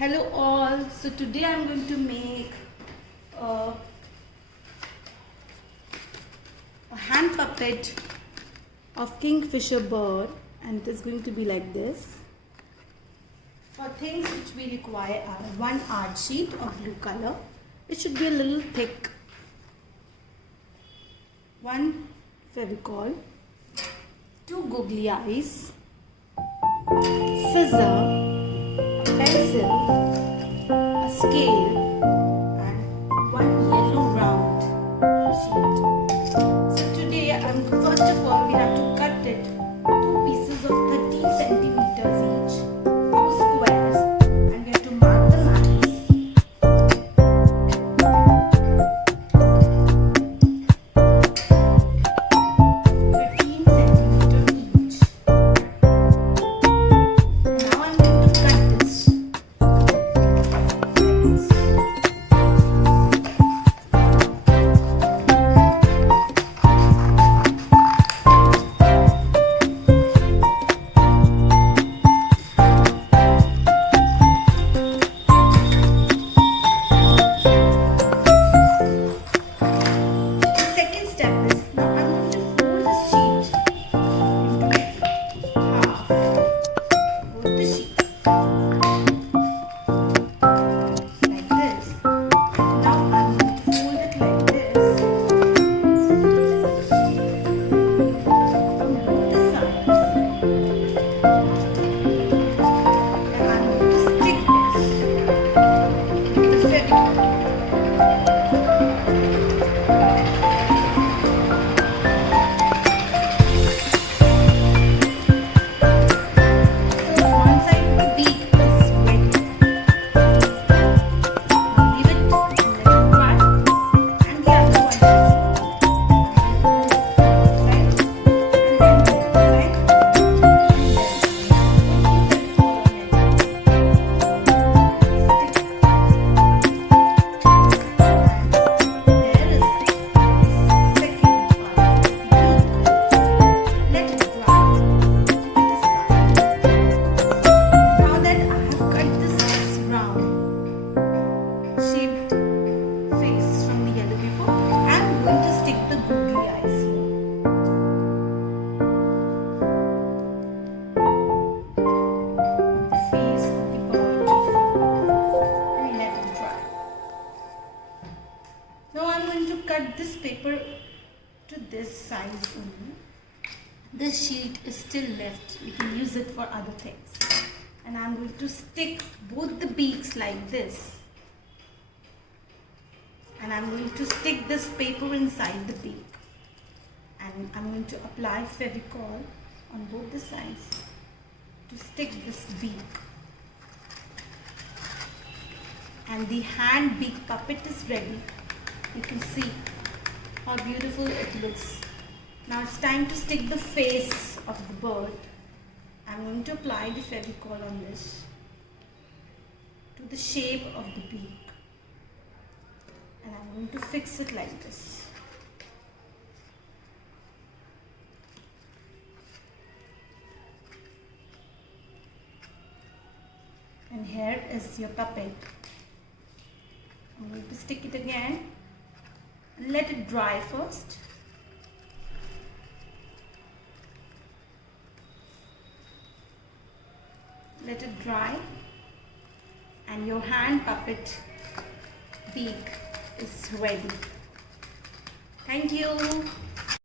Hello all. So today I'm going to make a hand puppet of kingfisher bird, and it is going to be like this. For things which we require are one art sheet of blue color. It should be a little thick. One Fevicol, two googly eyes, scissor, pencil, a scale, and one yellow round sheet. So today, first of all, we have to cut it two pieces of 13 centimeters each, two squares, and we have to mark the lines. 13 centimeters each. Now I'm going to cut this. Second step is, now I'm going to fold this sheet into half. Fold the sheet like this. Now I'm going to fold it like this on both the sides. And I'm going to stick this with the Fevicol. So one side of the beak is wet. Leave it and let it dry. And the other one side. And then the other side. There is the second part of the beak. Let it dry. Now that I have cut this round shaped face from the yellow paper, I'm going to stick the googly eyes here. On the face of the bird and let it dry. Now I'm going to cut this paper to this size only. This sheet is still left. You can use it for other things. And I'm going to stick both the beaks like this. And I'm going to stick this paper inside the beak. And I'm going to apply Fevicol on both the sides to stick this beak. And the hand beak puppet is ready. You can see how beautiful it looks. Now it's time to stick the face of the bird. I'm going to apply the Fevicol on this to the shape of the beak. And I'm going to fix it like this. And here is your puppet. I'm going to stick it again and let it dry first. Let it dry, and your hand puppet beak is ready. Thank you.